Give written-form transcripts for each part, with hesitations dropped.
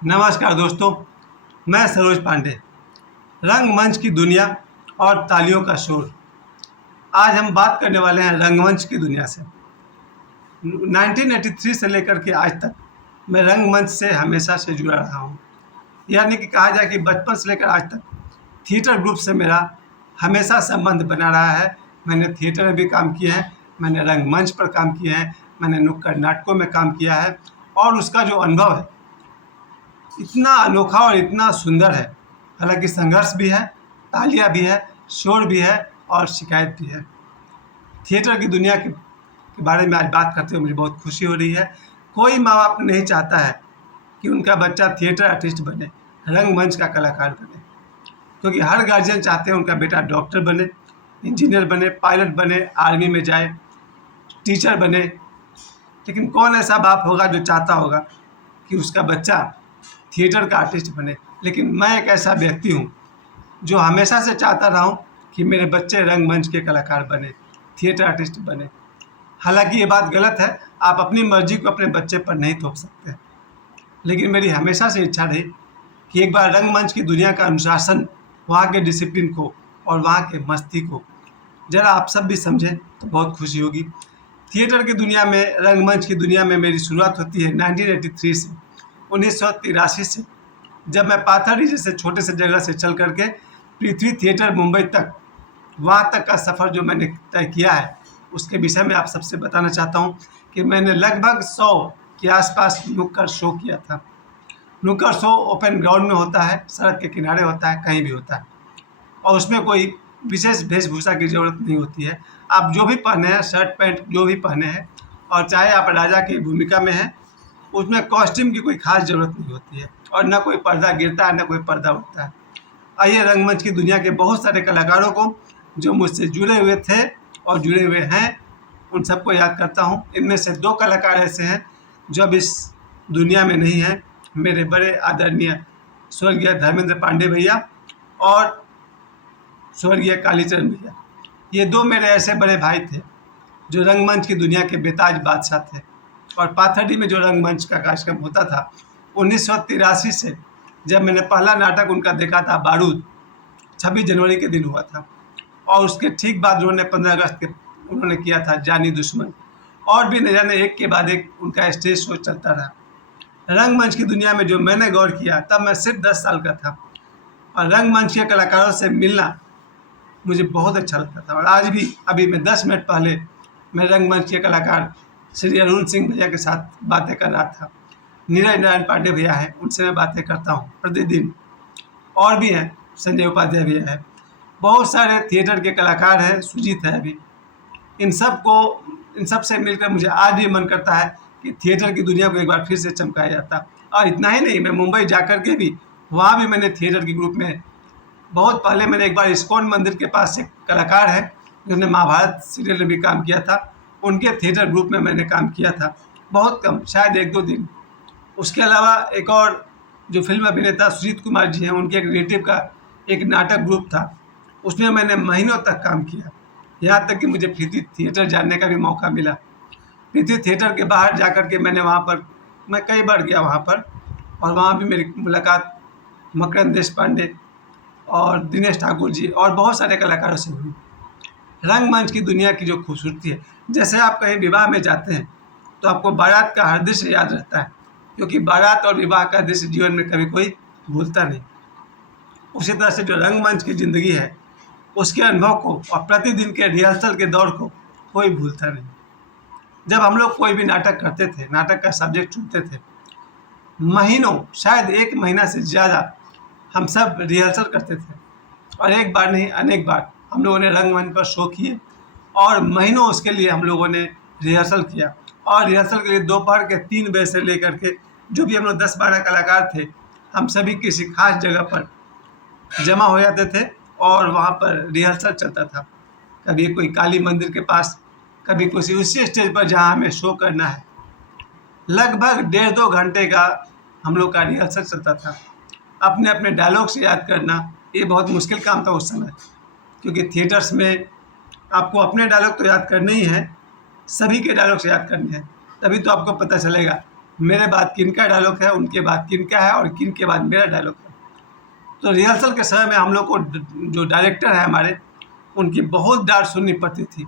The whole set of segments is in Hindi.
नमस्कार दोस्तों, मैं सरोज पांडे। रंगमंच की दुनिया और तालियों का शोर। आज हम बात करने वाले हैं रंगमंच की दुनिया से। 1983 से लेकर के आज तक मैं रंगमंच से हमेशा से जुड़ा रहा हूँ। यानी कि कहा जाए कि बचपन से लेकर आज तक थिएटर ग्रुप से मेरा हमेशा संबंध बना रहा है। मैंने थिएटर में भी काम किया है, मैंने रंगमंच पर काम किया है, मैंने नुक्कड़ नाटकों में काम किया है और उसका जो अनुभव है इतना अनोखा और इतना सुंदर है। हालांकि संघर्ष भी है, तालियां भी है, शोर भी है और शिकायत भी है। थिएटर की दुनिया के बारे में आज बात करते हुए मुझे बहुत खुशी हो रही है। कोई माँ बाप नहीं चाहता है कि उनका बच्चा थिएटर आर्टिस्ट बने, रंगमंच का कलाकार बने, क्योंकि हर गार्जियन चाहते हैं उनका बेटा डॉक्टर बने, इंजीनियर बने, पायलट बने, आर्मी में जाए, टीचर बने। लेकिन कौन ऐसा बाप होगा जो चाहता होगा कि उसका बच्चा थिएटर का आर्टिस्ट बने। लेकिन मैं एक ऐसा व्यक्ति हूँ जो हमेशा से चाहता रहा हूँ कि मेरे बच्चे रंगमंच के कलाकार बने, थिएटर आर्टिस्ट बने। हालांकि ये बात गलत है, आप अपनी मर्जी को अपने बच्चे पर नहीं थोप सकते, लेकिन मेरी हमेशा से इच्छा रही कि एक बार रंगमंच की दुनिया का अनुशासन, वहाँ के डिसिप्लिन को और वहाँ के मस्ती को ज़रा आप सब भी समझें तो बहुत खुशी होगी। थिएटर की दुनिया में, रंगमंच की दुनिया में मेरी शुरुआत होती है 1983 से, 1983 से, जब मैं पाथरी जैसे छोटे से जगह से चल करके पृथ्वी थिएटर मुंबई तक, वहाँ तक का सफ़र जो मैंने तय किया है उसके विषय में आप सबसे बताना चाहता हूँ कि मैंने लगभग 100 के आसपास नुक्कड़ शो किया था। नुक्कड़ शो ओपन ग्राउंड में होता है, सड़क के किनारे होता है, कहीं भी होता है और उसमें कोई विशेष वेशभूषा की ज़रूरत नहीं होती है। आप जो भी पहने हैं, शर्ट पैंट जो भी पहने हैं, और चाहे आप राजा की भूमिका में हैं, उसमें कॉस्ट्यूम की कोई ख़ास ज़रूरत नहीं होती है और ना कोई पर्दा गिरता है, ना कोई पर्दा उठता है। आइए रंगमंच की दुनिया के बहुत सारे कलाकारों को जो मुझसे जुड़े हुए थे और जुड़े हुए हैं, उन सबको याद करता हूँ। इनमें से 2 कलाकार ऐसे हैं जो अब इस दुनिया में नहीं हैं, मेरे बड़े आदरणीय स्वर्गीय धर्मेंद्र पांडे भैया और स्वर्गीय कालीचरण भैया। ये 2 मेरे ऐसे बड़े भाई थे जो रंगमंच की दुनिया के बेताज बादशाह थे। और पाथर्डी में जो रंगमंच का कार्यक्रम होता था 1983 से, जब मैंने पहला नाटक उनका देखा था बारूद, 26 जनवरी के दिन हुआ था, और उसके ठीक बाद उन्होंने 15 अगस्त के उन्होंने किया था जानी दुश्मन, और भी न जाने एक के बाद एक उनका स्टेज शो चलता रहा। रंगमंच की दुनिया में जो मैंने गौर किया, तब मैं सिर्फ 10 साल का था और रंगमंच के कलाकारों से मिलना मुझे बहुत अच्छा लगता था। और आज भी, अभी मैं 10 मिनट पहले मैं रंगमंच के कलाकार श्री अरुण सिंह भैया के साथ बातें कर रहा था। नीरज नारायण पांडे भैया हैं, उनसे मैं बातें करता हूँ प्रतिदिन, और भी हैं, संजय उपाध्याय भैया है, बहुत सारे थिएटर के कलाकार हैं, सुजीत है अभी। इन सब से मिलकर मुझे आज भी मन करता है कि थिएटर की दुनिया को एक बार फिर से चमकाया जाता। और इतना ही नहीं, मैं मुंबई जा कर के भी, वहाँ भी मैंने थिएटर के ग्रुप में, बहुत पहले मैंने एक बार इस्कॉन मंदिर के पास एक कलाकार है जिन्होंने महाभारत सीरियल में भी काम किया था, उनके थिएटर ग्रुप में मैंने काम किया था, बहुत कम, शायद 1-2 दिन। उसके अलावा एक और जो फिल्म अभिनेता सुजीत कुमार जी हैं, उनके एक रिलेटिव का एक नाटक ग्रुप था, उसमें मैंने महीनों तक काम किया। यहाँ तक कि मुझे पृथ्वी थिएटर जानने का भी मौका मिला। पृथ्वी थिएटर के बाहर जा कर के मैंने वहाँ पर, मैं कई बार गया वहाँ पर, और वहाँ भी मेरी मुलाकात मकरंद देश पांडे और दिनेश ठाकुर जी और बहुत सारे कलाकारों से हुई। रंगमंच की दुनिया की जो खूबसूरती है, जैसे आप कहीं विवाह में जाते हैं तो आपको बारात का हर दृश्य याद रहता है, क्योंकि बारात और विवाह का दृश्य जीवन में कभी कोई भूलता नहीं। उसी तरह से जो रंगमंच की ज़िंदगी है, उसके अनुभव को और प्रतिदिन के रिहर्सल के दौर को कोई भूलता नहीं। जब हम लोग कोई भी नाटक करते थे, नाटक का सब्जेक्ट चुनते थे, महीनों, शायद 1 महीना से ज़्यादा हम सब रिहर्सल करते थे, और एक बार नहीं अनेक बार हम लोगों ने रंगमंच पर शो किए और महीनों उसके लिए हम लोगों ने रिहर्सल किया। और रिहर्सल के लिए दोपहर के 3 बजे से लेकर के, जो भी हम लोग 10-12 कलाकार थे, हम सभी किसी खास जगह पर जमा हो जाते थे और वहाँ पर रिहर्सल चलता था। कभी कोई काली मंदिर के पास, कभी किसी उसी स्टेज पर जहाँ हमें शो करना है। लगभग 1.5-2 घंटे का हम लोग का रिहर्सल चलता था। अपने अपने डायलॉग से याद करना ये बहुत मुश्किल काम था उस समय, क्योंकि थिएटर्स में आपको अपने डायलॉग तो याद करने ही हैं, सभी के डायलॉग से याद करने हैं, तभी तो आपको पता चलेगा मेरे बाद किन का डायलॉग है, उनके बाद किन का है और किन के बाद मेरा डायलॉग है। तो रिहर्सल के समय में हम लोग को जो डायरेक्टर है हमारे, उनकी बहुत डांट सुननी पड़ती थी।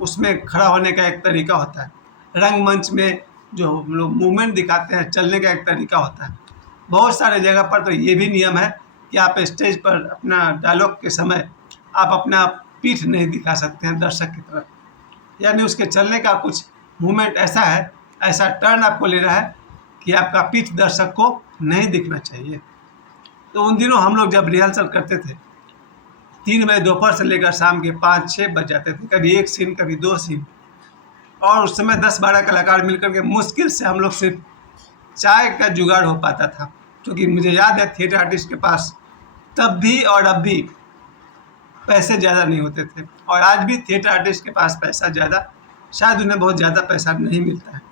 उसमें खड़ा होने का एक तरीका होता है, रंगमंच में जो हम लोग मूवमेंट दिखाते हैं, चलने का एक तरीका होता है। बहुत सारे जगह पर तो ये भी नियम है कि आप स्टेज पर अपना डायलॉग के समय आप अपना पीठ नहीं दिखा सकते हैं दर्शक की तरफ, यानी उसके चलने का कुछ मूवमेंट ऐसा है, ऐसा टर्न आपको लेना है कि आपका पीठ दर्शक को नहीं दिखना चाहिए। तो उन दिनों हम लोग जब रिहर्सल करते थे, 3 बजे दोपहर से लेकर शाम के 5-6 बज जाते थे, कभी 1 सीन कभी 2 सीन, और उस समय 10-12 कलाकार मिलकर के मुश्किल से हम लोग सिर्फ चाय का जुगाड़ हो पाता था। क्योंकि मुझे याद है थिएटर आर्टिस्ट के पास तब भी और अब भी पैसे ज़्यादा नहीं होते थे, और आज भी थिएटर आर्टिस्ट के पास पैसा ज़्यादा, शायद उन्हें बहुत ज़्यादा पैसा नहीं मिलता है।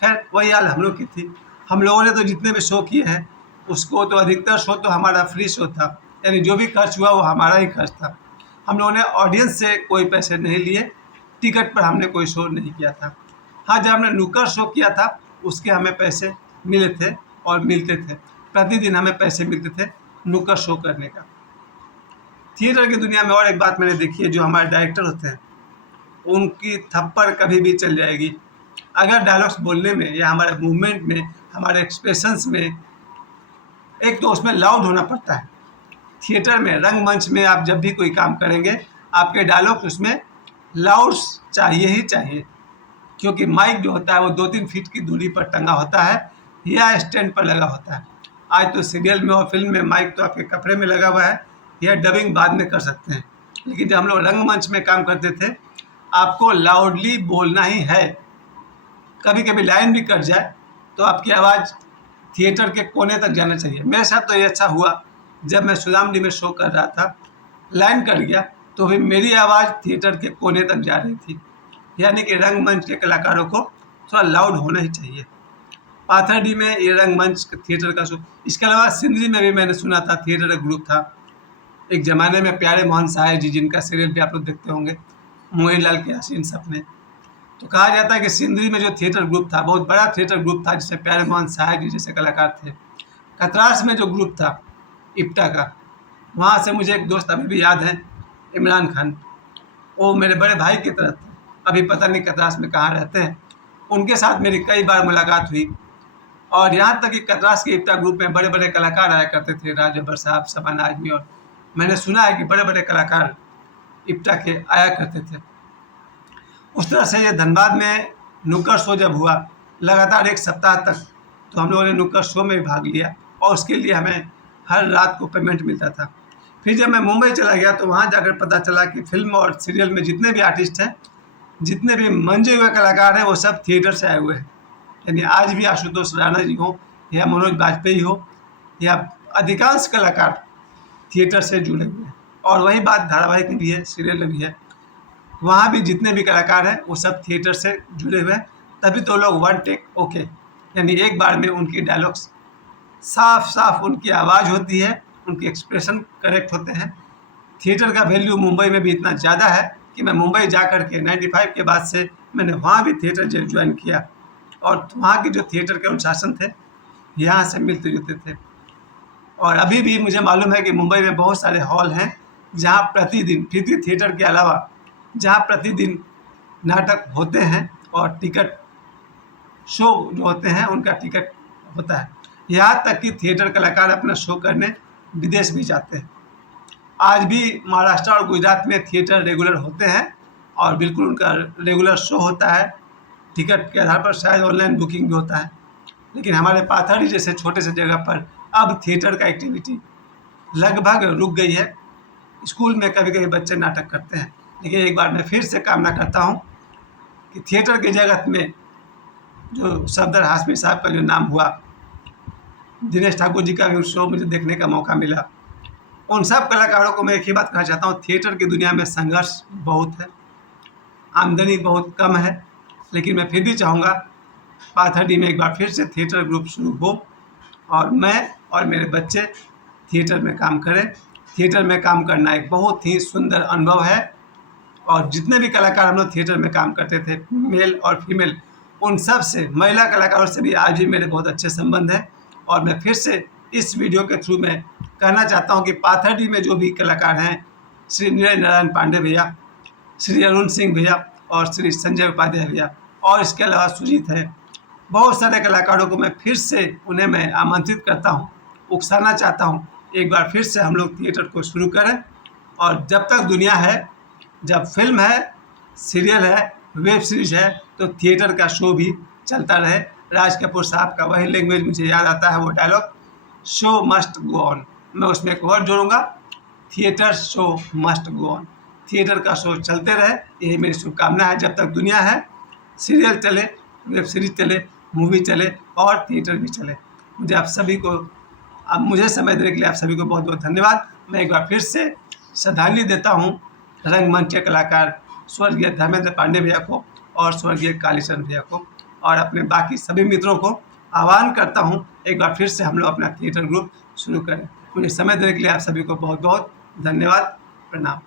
खैर वही हाल हम लोग की थी। हम लोगों ने तो जितने भी शो किए हैं, उसको तो अधिकतर शो तो हमारा फ्री शो था, यानी जो भी खर्च हुआ वो हमारा ही खर्च था। हम लोगों ने ऑडियंस से कोई पैसे नहीं लिए, टिकट पर हमने कोई शो नहीं किया था। हाँ, जब हमने नुक्कड़ शो किया था उसके हमें पैसे मिले थे और मिलते थे, प्रतिदिन हमें पैसे मिलते थे नुक्कड़ शो करने का। थिएटर की दुनिया में और एक बात मैंने देखी है, जो हमारे डायरेक्टर होते हैं उनकी थप्पड़ कभी भी चल जाएगी। अगर डायलॉग्स बोलने में या हमारे मूवमेंट में, हमारे एक्सप्रेशंस में, एक तो उसमें लाउड होना पड़ता है। थिएटर में, रंगमंच में आप जब भी कोई काम करेंगे, आपके डायलॉग उसमें लाउड चाहिए ही चाहिए, क्योंकि माइक जो होता है वो 2-3 फीट की दूरी पर टंगा होता है या स्टैंड पर लगा होता है। आज तो सीरियल में और फिल्म में माइक तो आपके कपड़े में लगा हुआ है, या डबिंग बाद में कर सकते हैं, लेकिन जब हम लोग रंगमंच में काम करते थे आपको लाउडली बोलना ही है। कभी कभी लाइन भी कट जाए तो आपकी आवाज़ थिएटर के कोने तक जाना चाहिए। मेरे साथ तो ये अच्छा हुआ, जब मैं सुदामडी में शो कर रहा था, लाइन कट गया तो भी मेरी आवाज़ थिएटर के कोने तक जा रही थी। यानी कि रंगमंच के कलाकारों को थोड़ा लाउड होना ही चाहिए। पाथरडी में ये रंगमंच थिएटर का शो, इसके अलावा सिंदरी में भी मैंने सुना था थिएटर का ग्रुप था एक ज़माने में, प्यारे मोहन सहाय जी, जिनका सीरियल भी आप लोग देखते होंगे, मोहीलाल के हसीन सपने। तो कहा जाता है कि सिंदरी में जो थिएटर ग्रुप था, बहुत बड़ा थिएटर ग्रुप था, जिसमें प्यारे मोहन सहाय जी जैसे कलाकार थे। कतरास में जो ग्रुप था इप्टा का, वहाँ से मुझे एक दोस्त अभी भी याद है, इमरान खान, वो मेरे बड़े भाई की तरह थे। अभी पता नहीं कतरास में कहाँ रहते हैं। उनके साथ मेरी कई बार मुलाकात हुई, और यहाँ तक कि कतरास के इप्टा ग्रुप में बड़े बड़े कलाकार आया करते थे, राज अब्बर साहब, शबाना आजमी, और मैंने सुना है कि बड़े बड़े कलाकार इप्टा के आया करते थे। उस तरह से ये धनबाद में नुक्कड़ शो जब हुआ लगातार 1 सप्ताह तक, तो हम लोगों ने नुक्कड़ शो में भी भाग लिया, और उसके लिए हमें हर रात को पेमेंट मिलता था। फिर जब मैं मुंबई चला गया तो वहाँ जाकर पता चला कि फिल्म और सीरियल में जितने भी आर्टिस्ट हैं, जितने भी मंजे हुए कलाकार हैं, वो सब थिएटर से आए हुए हैं। यानी आज भी आशुतोष राणा जी हो या मनोज बाजपेयी हो, या अधिकांश कलाकार थिएटर से जुड़े हुए हैं। और वही बात धारावाहिक में भी है, सीरियल में भी है। वहाँ भी जितने भी कलाकार हैं वो सब थिएटर से जुड़े हुए हैं, तभी तो लोग 1 टेक ओके, यानी एक बार में उनकी डायलॉग्स साफ साफ, उनकी आवाज़ होती है, उनके एक्सप्रेशन करेक्ट होते हैं। थिएटर का वैल्यू मुंबई में भी इतना ज़्यादा है कि मैं मुंबई जा कर के 95 के बाद से मैंने वहाँ भी थिएटर ज्वाइन किया, और वहाँ के जो थिएटर के अनुशासन थे यहाँ से मिलते जुलते थे। और अभी भी मुझे मालूम है कि मुंबई में बहुत सारे हॉल हैं जहाँ प्रतिदिन प्रीति थिएटर के अलावा जहाँ प्रतिदिन नाटक होते हैं, और टिकट शो जो होते हैं उनका टिकट होता है। यहाँ तक कि थिएटर कलाकार अपना शो करने विदेश भी जाते हैं। आज भी महाराष्ट्र और गुजरात में थिएटर रेगुलर होते हैं, और बिल्कुल उनका रेगुलर शो होता है। टिकट के आधार पर शायद ऑनलाइन बुकिंग भी होता है। लेकिन हमारे पाथरडी जैसे छोटे से जगह पर अब थिएटर का एक्टिविटी लगभग रुक गई है। स्कूल में कभी कभी बच्चे नाटक करते हैं, लेकिन एक बार मैं फिर से कामना करता हूँ कि थिएटर के जगत में जो सफदर हाशमी साहब का जो नाम हुआ, दिनेश ठाकुर जी का भी शो मुझे देखने का मौका मिला, उन सब कलाकारों को मैं एक ही बात कहना चाहता हूँ, थिएटर की दुनिया में संघर्ष बहुत है, आमदनी बहुत कम है, लेकिन मैं फिर भी चाहूँगा पाथरडी में एक बार फिर से थिएटर ग्रुप शुरू हो, और मैं और मेरे बच्चे थिएटर में काम करें। थिएटर में काम करना एक बहुत ही सुंदर अनुभव है, और जितने भी कलाकार हम लोग थिएटर में काम करते थे, मेल और फीमेल, उन सब से, महिला कलाकारों से भी आज भी मेरे बहुत अच्छे संबंध हैं। और मैं फिर से इस वीडियो के थ्रू मैं कहना चाहता हूं कि पाथरडी में जो भी कलाकार हैं, श्री नीरज नारायण पांडे भैया, श्री अरुण सिंह भैया और श्री संजय उपाध्याय भैया, और इसके अलावा सुजीत है, बहुत सारे कलाकारों को मैं फिर से उन्हें मैं आमंत्रित करता हूँ, उकसाना चाहता हूँ, एक बार फिर से हम लोग थिएटर को शुरू करें। और जब तक दुनिया है, जब फिल्म है, सीरियल है, वेब सीरीज है, तो थिएटर का शो भी चलता रहे। राज कपूर साहब का वही लैंग्वेज मुझे याद आता है, वो dialogue, show must go on. मैं उसमें एक वर्ड जोड़ूंगा, theatre show must go on. Theatre का शो चलते रहे, यही मेरी शुभकामना है। जब तक दुनिया है, सीरियल चले, वेब सीरीज चले, मूवी चले और थिएटर भी चले। मुझे आप सभी को, अब मुझे समय देने के लिए आप सभी को बहुत बहुत धन्यवाद। मैं एक बार फिर से श्रद्धांजलि देता हूँ रंगमंच के कलाकार स्वर्गीय धर्मेंद्र पांडे भैया को और स्वर्गीय कालीचरण भैया को, और अपने बाकी सभी मित्रों को आह्वान करता हूँ एक बार फिर से हम लोग अपना थिएटर ग्रुप शुरू करें। मुझे समय देने के लिए आप सभी को बहुत बहुत धन्यवाद। प्रणाम।